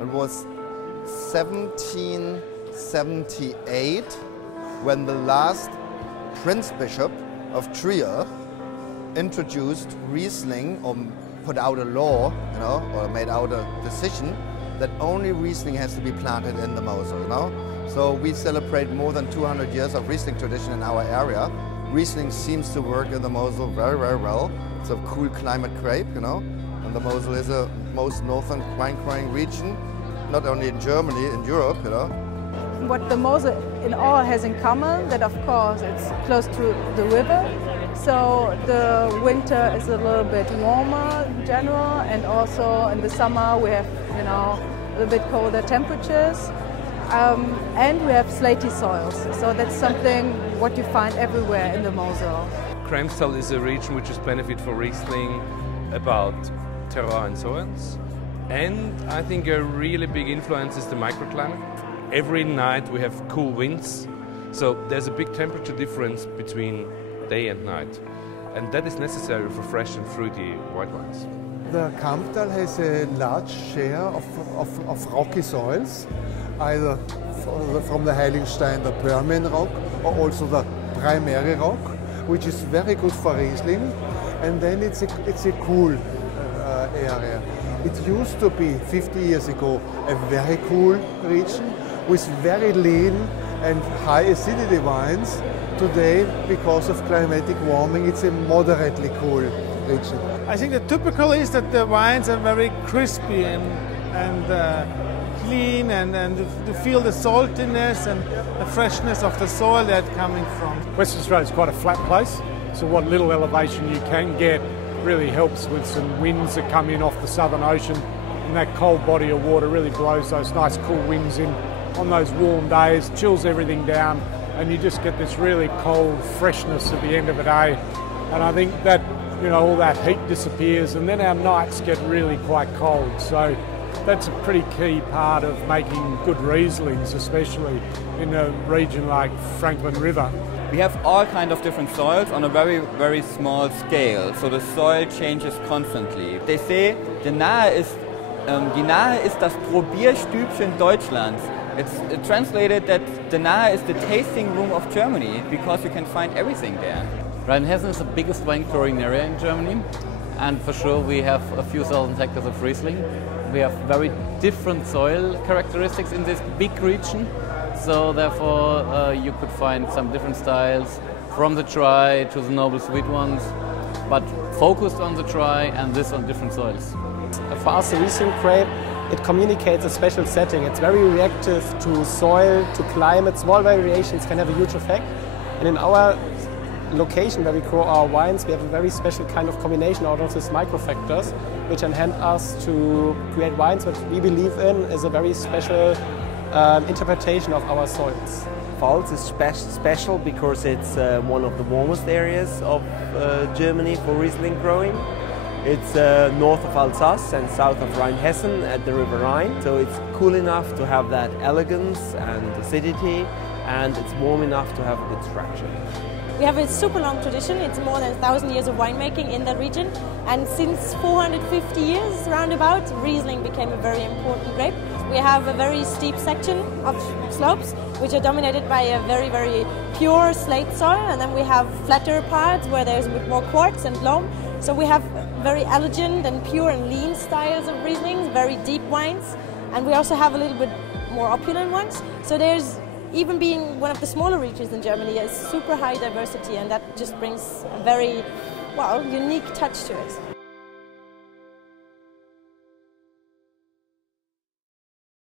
It was 1778 when the last Prince Bishop of Trier introduced Riesling, or put out a law, or made out a decision that only Riesling has to be planted in the Mosel, So we celebrate more than 200 years of Riesling tradition in our area. Riesling seems to work in the Mosel very, very well. It's a cool climate grape, and the Mosel is the most northern wine growing region, not only in Germany, in Europe, What the Mosel in all has in common, that of course it's close to the river, so the winter is a little bit warmer in general, and also in the summer we have, a little bit colder temperatures, and we have slaty soils, so that's something what you find everywhere in the Mosel. Kremstal is a region which is benefit for Riesling about terroir and soils, and I think a really big influence is the microclimate. Every night we have cool winds, so there's a big temperature difference between day and night, and that is necessary for fresh and fruity white wines. The Kamptal has a large share of rocky soils, either from the Heiligenstein, the Permian rock, or also the primary rock, which is very good for Riesling, and then it's a cool area. It used to be, 50 years ago, a very cool region with very lean and high acidity wines. Today, because of climatic warming, it's a moderately cool region. I think the typical is that the wines are very crispy and clean, and to feel the saltiness and the freshness of the soil that's coming from. Western Australia is quite a flat place, so what little elevation you can get really helps with some winds that come in off the Southern Ocean, and that cold body of water really blows those nice cool winds in on those warm days, chills everything down, and you just get this really cold freshness at the end of the day. And I think that, all that heat disappears, and then our nights get really quite cold. So that's a pretty key part of making good Rieslings, especially in a region like Frankland River. We have all kinds of different soils on a very, very small scale, so the soil changes constantly. They say, die Nahe ist das Probierstübchen Deutschlands. It's translated that the Nahe is the tasting room of Germany, because you can find everything there. Rheinhessen is the biggest wine growing area in Germany, and for sure we have a few thousand hectares of Riesling. We have very different soil characteristics in this big region, so therefore you could find some different styles, from the dry to the noble sweet ones, but focused on the dry and this on different soils. For us, the Riesling grape, it communicates a special setting. It's very reactive to soil, to climate. Small variations can have a huge effect. And in our location where we grow our wines, we have a very special kind of combination out of these microfactors, which enhance us to create wines that we believe in as a very special interpretation of our soils. Pfalz is special because it's one of the warmest areas of Germany for Riesling growing. It's north of Alsace and south of Rheinhessen at the River Rhine, so it's cool enough to have that elegance and acidity, and it's warm enough to have a good structure. We have a super long tradition. It's more than 1,000 years of winemaking in that region, and since 450 years roundabout, Riesling became a very important grape. We have a very steep section of slopes which are dominated by a very, very pure slate soil, and then we have flatter parts where there's a bit more quartz and loam. So we have very elegant and pure and lean styles of Rieslings, very deep wines, and we also have a little bit more opulent ones. So there's, even being one of the smaller regions in Germany, a super high diversity, and that just brings a very, unique touch to it.